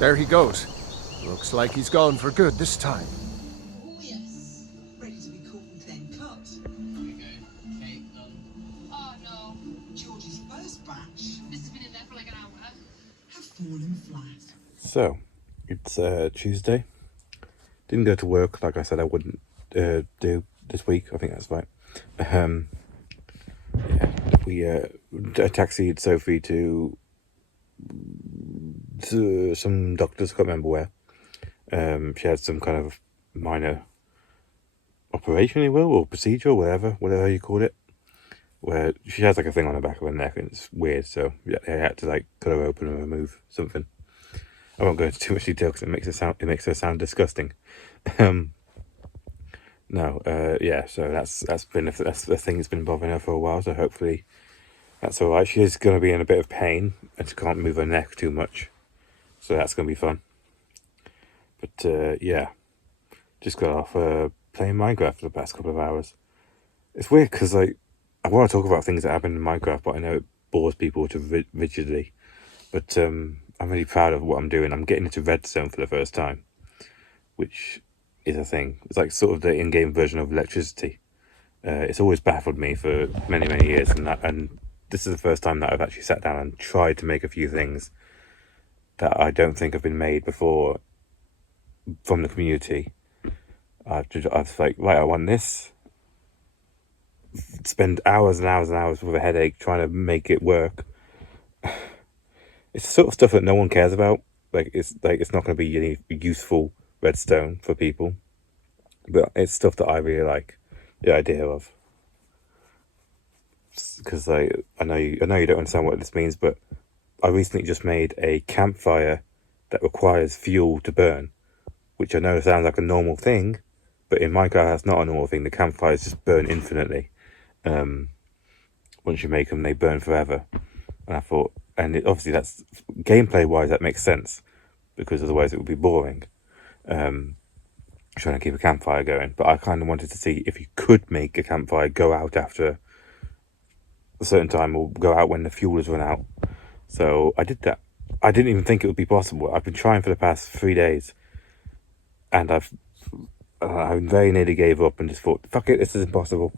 There he goes. Looks like he's gone for good this time. Oh yes, ready to be called then cut. Here we go. Cake done. Oh no, George's first batch this has been in there for like an hour. have fallen flat. So, it's Tuesday. Didn't go to work like I said I wouldn't do this week. I think that's right. Yeah, we taxied Sophie to some doctors. I can't remember where. She had some kind of minor operation, you will, or procedure, or whatever you call it. Where she has like a thing on the back of her neck and it's weird. So yeah, they had to like cut her open and remove something. I won't go into too much detail because it makes her sound disgusting. Yeah. So that's the thing that's been bothering her for a while. So hopefully that's all right. She is going to be in a bit of pain and she can't move her neck too much. So that's going to be fun. But yeah, just got off playing Minecraft for the past couple of hours. It's weird because I want to talk about things that happen in Minecraft, but I know it bores people to rigidly. But I'm really proud of what I'm doing. I'm getting into redstone for the first time, which is a thing. It's like sort of the in-game version of electricity. It's always baffled me for many, many years, and this is the first time that I've actually sat down and tried to make a few things that I don't think have been made before from the community. I was like, right, I want this. Spend hours and hours and hours with a headache trying to make it work. It's the sort of stuff that no one cares about. It's not going to be any useful redstone for people, but it's stuff that I really like the idea of. Because I know you don't understand what this means, but I recently just made a campfire that requires fuel to burn, which I know sounds like a normal thing, but in Minecraft that's not a normal thing. The campfires just burn infinitely. Once you make them, they burn forever. And I thought, obviously that's gameplay wise that makes sense, because otherwise it would be boring. Trying to keep a campfire going, but I kind of wanted to see if you could make a campfire go out after a certain time or go out when the fuel has run out. So I did that. I didn't even think it would be possible. I've been trying for the past 3 days, and I very nearly gave up and just thought, fuck it, this is impossible.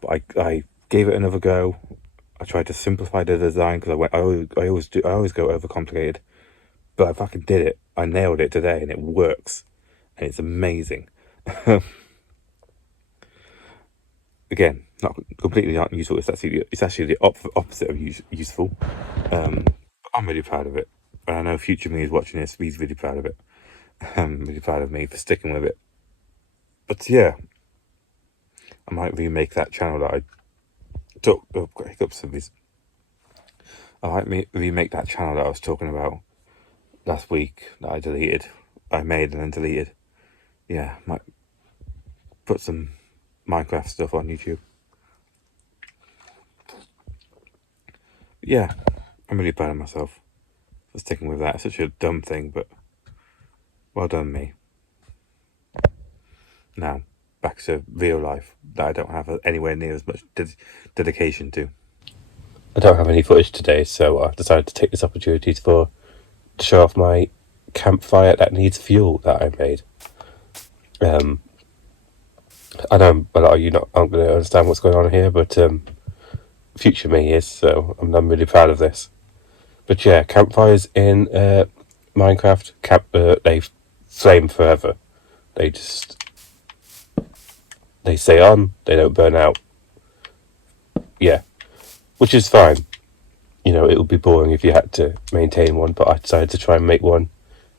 But I gave it another go. I tried to simplify the design because I always go overcomplicated, but I fucking did it. I nailed it today, and it works, and it's amazing. Again, not completely not useful. It's actually the opposite of useful. I'm really proud of it, and I know future me is watching this. He's really proud of it. I'm really proud of me for sticking with it. But yeah, I might remake that channel that I took. Oh, got hiccups of these. I might remake that channel that I was talking about last week that I made and then deleted. Yeah, might put some Minecraft stuff on YouTube. Yeah, I'm really proud of myself for sticking with that. It's such a dumb thing, but well done me. Now, back to real life that I don't have anywhere near as much dedication to. I don't have any footage today, so I've decided to take this opportunity to show off my campfire that needs fuel that I made. I know a lot of you aren't going to understand what's going on here, but future me is, so I'm really proud of this. But yeah, campfires in Minecraft, they flame forever. They stay on, they don't burn out. Yeah, which is fine. You know, it would be boring if you had to maintain one, but I decided to try and make one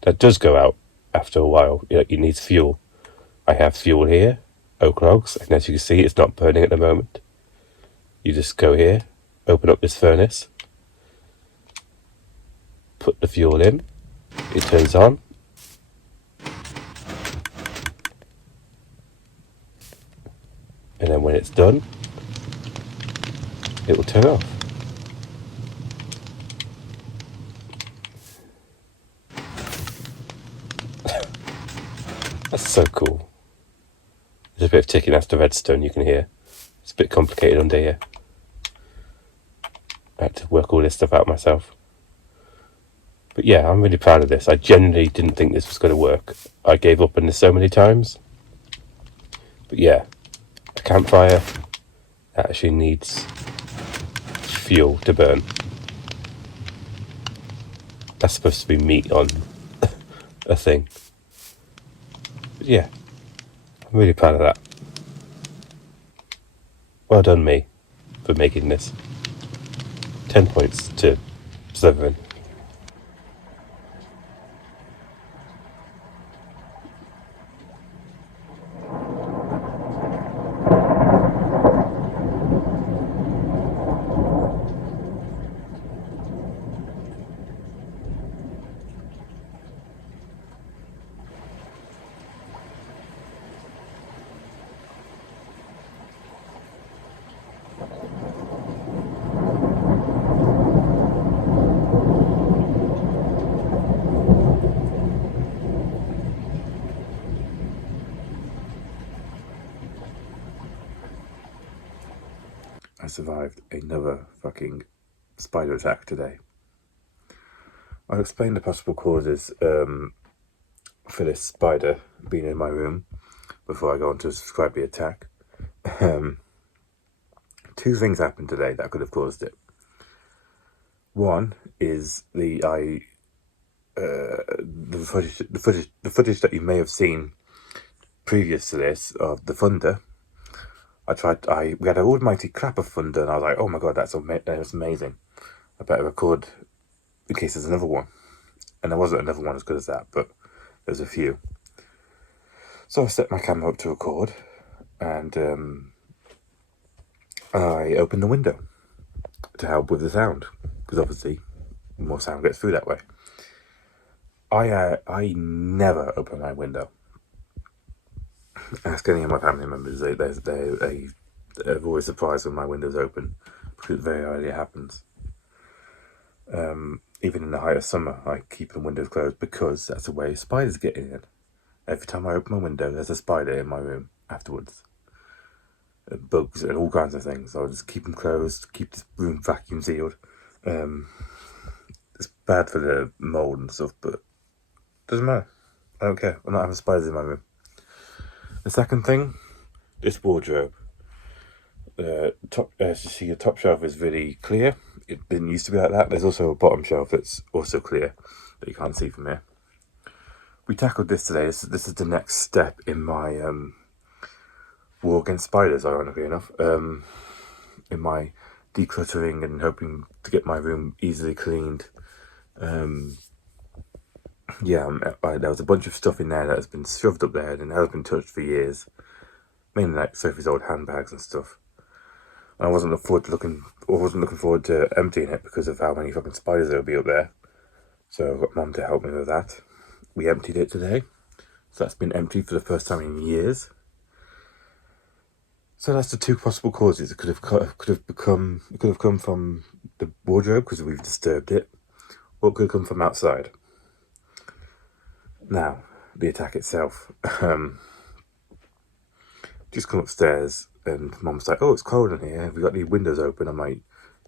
that does go out after a while. It needs fuel. I have fuel here, oak logs, and as you can see, it's not burning at the moment. You just go here, open up this furnace, put the fuel in, it turns on, and then when it's done, it will turn off. That's so cool. There's a bit of ticking, that's the redstone you can hear. It's a bit complicated under here. I had to work all this stuff out myself. But yeah, I'm really proud of this. I genuinely didn't think this was going to work. I gave up on this so many times. But yeah, a campfire actually needs fuel to burn. That's supposed to be meat on a thing. But yeah, I'm really proud of that. Well done me for making this. 10 points to 7. I survived another fucking spider attack today. I'll explain the possible causes for this spider being in my room before I go on to describe the attack. Two things happened today that could have caused it. One is the footage that you may have seen previous to this of the thunder. We had an almighty clap of thunder, and I was like, oh my god, that's amazing. I better record in case there's another one. And there wasn't another one as good as that, but there's a few. So I set my camera up to record, and I opened the window to help with the sound, because obviously more sound gets through that way. I never open my window. Ask any of my family members, they're always surprised when my window's open, because it very rarely happens. Even in the height of summer, I keep the windows closed because that's the way spiders get in. Every time I open my window, there's a spider in my room afterwards. Bugs and all kinds of things. I'll just keep them closed, keep the room vacuum sealed. It's bad for the mold and stuff, but doesn't matter. I don't care. I'm not having spiders in my room. The second thing, this wardrobe. As you see, the top shelf is really clear. It didn't used to be like that. There's also a bottom shelf that's also clear that you can't see from here. We tackled this today. This is the next step in my war against spiders, ironically enough. In my decluttering and hoping to get my room easily cleaned. There was a bunch of stuff in there that has been shoved up there and hasn't been touched for years. Mainly like Sophie's old handbags and stuff. And I wasn't looking forward to emptying it because of how many fucking spiders there would be up there. So I got Mum to help me with that. We emptied it today. So that's been emptied for the first time in years. So that's the two possible causes. It could have come from the wardrobe because we've disturbed it, or it could have come from outside. Now, the attack itself. Just come upstairs and Mum's like, "Oh, it's cold in here. Have we got the windows open?" I'm like,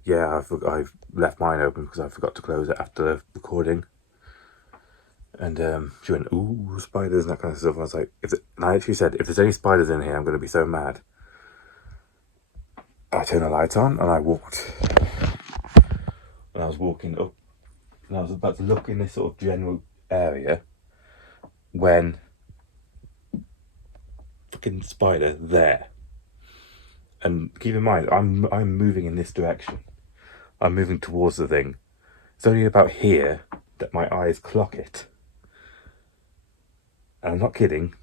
"Yeah, I've left mine open because I forgot to close it after the recording." And she went, "Ooh, spiders," and that kind of stuff. And I was like, and I actually said, "If there's any spiders in here, I'm going to be so mad." I turned the lights on and I walked. And I was walking up and I was about to look in this sort of general area when fucking spider there. And keep in mind, I'm moving in this direction. I'm moving towards the thing. It's only about here that my eyes clock it. And I'm not kidding.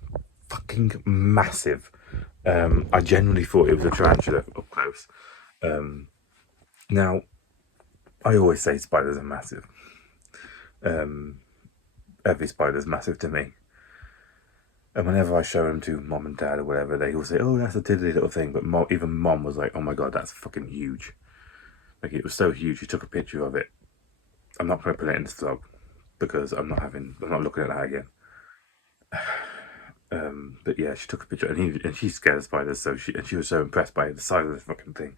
Fucking massive. I genuinely thought it was a tarantula up close. Now, I always say spiders are massive. Every spider's massive to me. And whenever I show them to Mum and Dad or whatever, they all say, "Oh, that's a tiddly little thing." But even Mum was like, "Oh my god, that's fucking huge." Like, it was so huge, she took a picture of it. I'm not going to put it in this vlog because I'm not looking at that again. But yeah, she took a picture, and she's scared of spiders, so she was so impressed by the size of the fucking thing.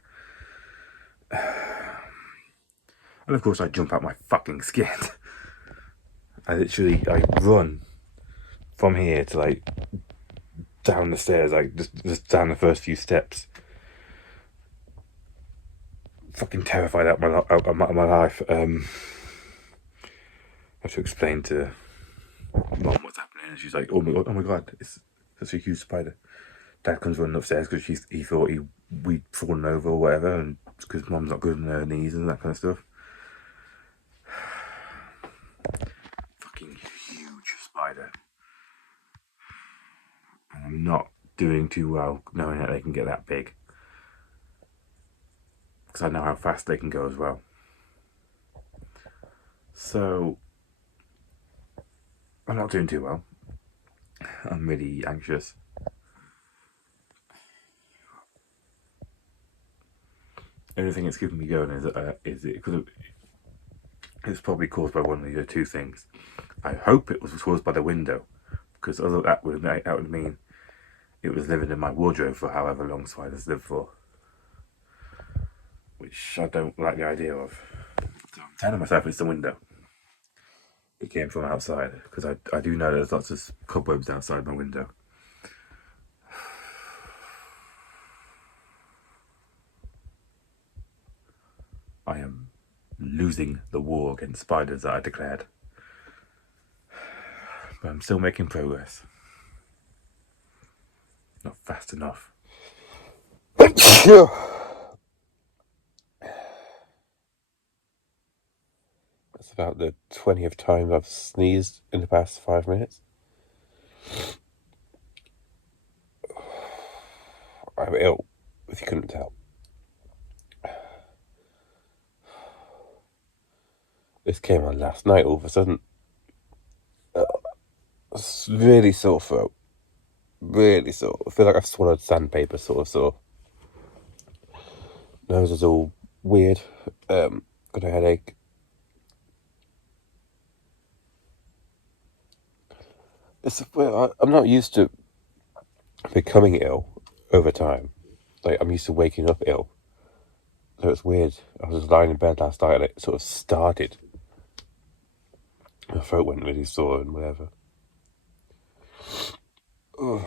And of course, I jump out my fucking skin. I run from here to like down the stairs, like just down the first few steps. Fucking terrified out of my life. I have to explain to Mom what's happening, and she's like, oh my god, it's such a huge spider. Dad comes running upstairs because he thought we'd fallen over or whatever, and because Mom's not good on her knees and that kind of stuff. Fucking huge spider. And I'm not doing too well knowing that they can get that big. Because I know how fast they can go as well. So, I'm not doing too well. I'm really anxious. The only thing that's keeping me going is it could have. It's probably caused by one of the two things. I hope it was caused by the window, because other that would mean it was living in my wardrobe for however long spiders live for, which I don't like the idea of. So I'm telling myself it's the window. It came from outside, because I do know there's lots of cobwebs outside my window. I am losing the war against spiders that I declared. But I'm still making progress. Not fast enough. That's about the 20th time I've sneezed in the past 5 minutes. I'm ill, if you couldn't tell. This came on last night all of a sudden. Really sore throat. Really sore. I feel like I've swallowed sandpaper, sort of sore. Nose is all weird. Got a headache. I'm not used to becoming ill over time. Like, I'm used to waking up ill. So it's weird. I was just lying in bed last night and it sort of started. My throat went really sore and whatever. Ugh.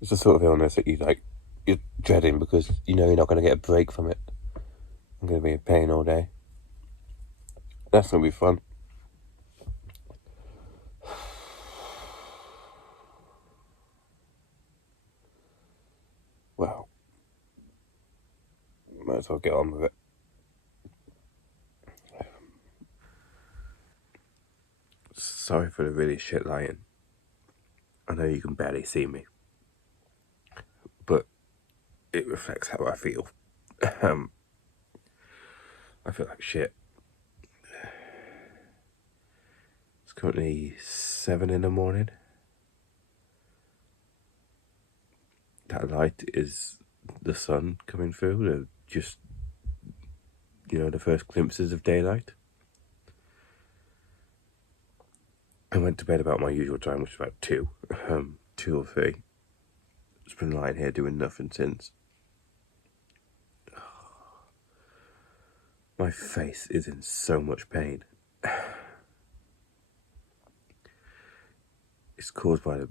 It's the sort of illness that you're dreading because you know you're not going to get a break from it. I'm going to be in pain all day. That's going to be fun. Well, might as well get on with it. Sorry for the really shit lying. I know you can barely see me, but it reflects how I feel. I feel like shit. It's currently 7 in the morning. That light is the sun coming through, just, the first glimpses of daylight. I went to bed about my usual time, which is about 2 or 3. Just been lying here doing nothing since. My face is in so much pain. It's caused by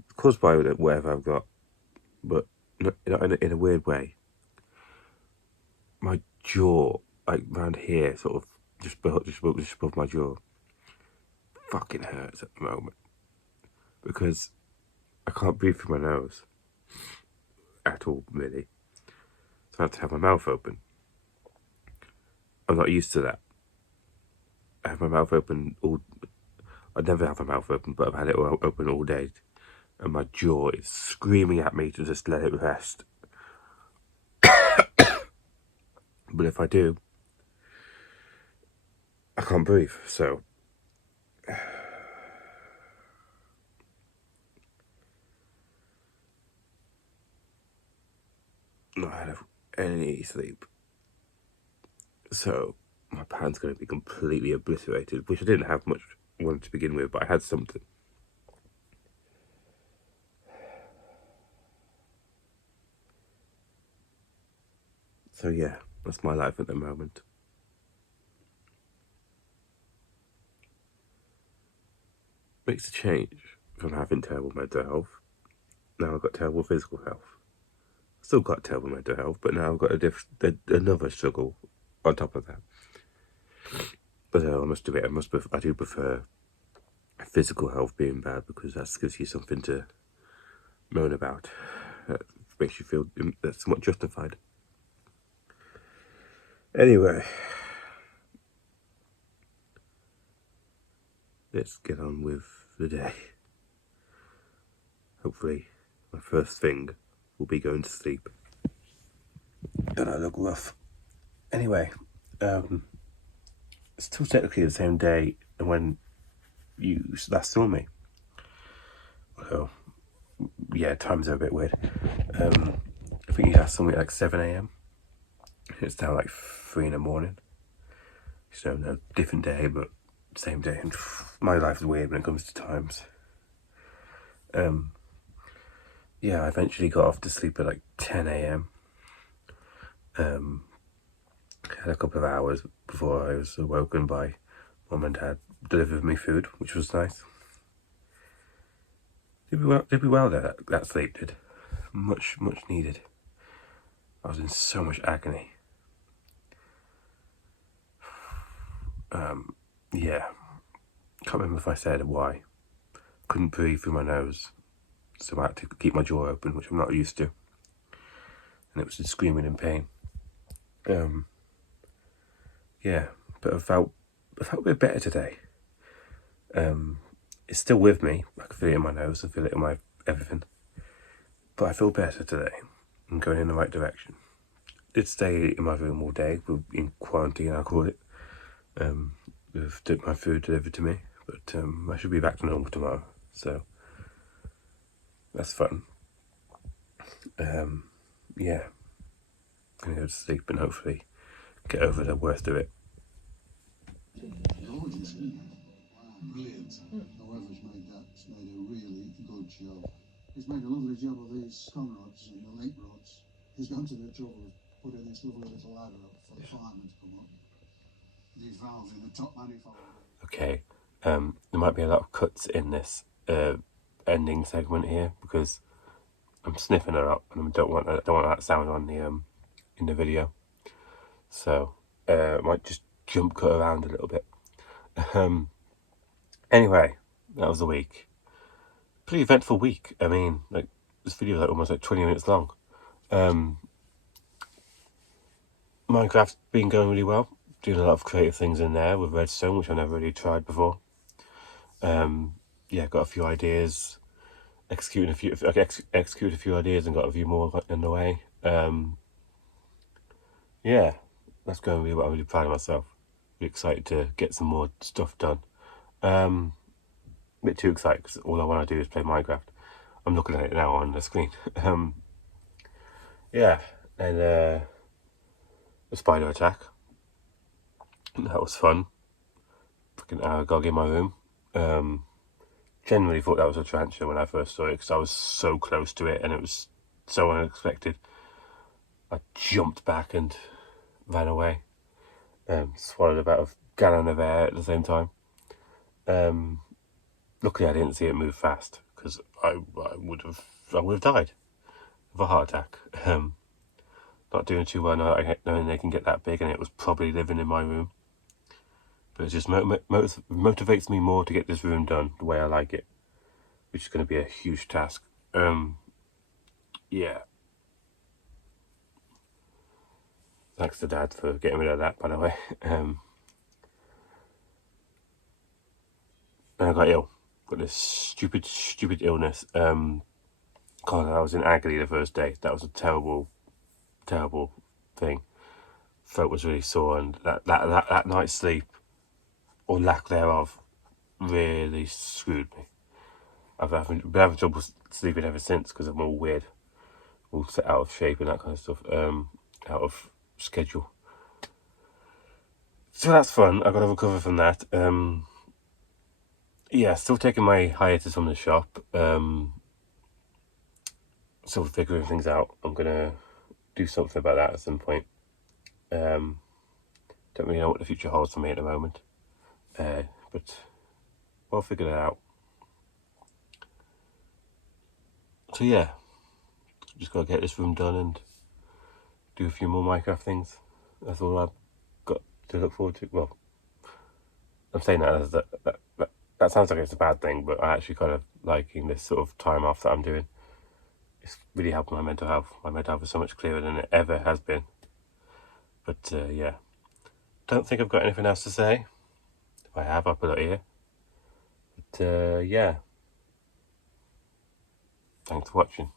whatever I've got, but in a weird way. My jaw, like round here, sort of just above my jaw, fucking hurts at the moment because I can't breathe through my nose at all, really. So I have to have my mouth open. I'm not used to that. I have my mouth open I never have my mouth open, but I've had it open all day, and my jaw is screaming at me to just let it rest. But if I do, I can't breathe, so not had any sleep. So my pan's going to be completely obliterated, which I didn't have much wanted to begin with, but I had something. So yeah, That's my life at the moment. Makes a change from having terrible mental health. Now I've got terrible physical health. Still got terrible mental health, but now I've got another struggle on top of that. But I must admit, I do prefer physical health being bad, because that gives you something to moan about. That makes you feel that's somewhat justified. Anyway, let's get on with the day. Hopefully, my first thing will be going to sleep. Don't I look rough? Anyway, it's still technically the same day when you last saw me. Well, yeah, times are a bit weird. I think you last saw me at like 7 a.m. It's now like 3 in the morning. So no, different day, but same day. And my life is weird when it comes to times. Yeah, I eventually got off to sleep at like 10 a.m. Had a couple of hours before I was awoken by Mum and Dad delivering me food, which was nice. Did we well there, that sleep did. Much needed. I was in so much agony. Yeah. Can't remember if I said why. Couldn't breathe through my nose, so I had to keep my jaw open, which I'm not used to. And it was just screaming in pain. Yeah, but I felt a bit better today. It's still with me. I can feel it in my nose, I feel it in my everything. But I feel better today. I'm going in the right direction. Did stay in my room all day, in quarantine I call it. With my food delivered to me, but I should be back to normal tomorrow, so that's fun. Yeah, I'm gonna go to sleep and hopefully get over the worst of it. Gorgeous, isn't it? Wow, brilliant. Whoever's made that's made a really good job. He's made a lovely job of these conrods and the link rods. He's gone to the trouble of putting this lovely little ladder up for the firemen to come up. These valves in the top manifold. Okay, there might be a lot of cuts in this ending segment here because I'm sniffing her up and I don't want that sound on the in the video. So I might just jump cut around a little bit. Anyway, that was the week. Pretty eventful week. I mean, like this video is like almost like 20 minutes long. Minecraft's been going really well. Doing a lot of creative things in there with redstone, which I never really tried before. Yeah, got a few ideas. Executed a few ideas and got a few more in the way. Yeah, that's going really well. I'm really proud of myself. Really excited to get some more stuff done. A bit too excited because all I want to do is play Minecraft. I'm looking at it now on the screen. Yeah, and the spider attack. That was fun. Freaking Aragog in my room. Generally thought that was a tarantula when I first saw it because I was so close to it and it was so unexpected. I jumped back and ran away. Swallowed about a gallon of air at the same time. Luckily I didn't see it move fast because I would have died of a heart attack. Not doing too well knowing they can get that big, and it was probably living in my room. But it just motivates me more to get this room done the way I like it, which is going to be a huge task. Yeah. Thanks to Dad for getting rid of that, by the way. And I got ill. Got this stupid illness. God, I was in agony the first day. That was a terrible thing. Throat was really sore, and that night's sleep, or lack thereof, really screwed me. I've been having trouble sleeping ever since because I'm all weird, all set out of shape and that kind of stuff, out of schedule. So that's fun. I've got to recover from that. Yeah, still taking my hiatus from the shop. Still figuring things out. I'm gonna do something about that at some point. Don't really know what the future holds for me at the moment, but we'll figure it out. So yeah, just gotta get this room done and do a few more Minecraft things. That's all I've got to look forward to. Well, I'm saying that as that sounds like it's a bad thing, but I actually kind of liking this sort of time off that I'm doing. It's really helping my mental health. My mental health is so much clearer than it ever has been. But yeah, don't think I've got anything else to say. If I have, I'll put it here. But yeah, thanks for watching.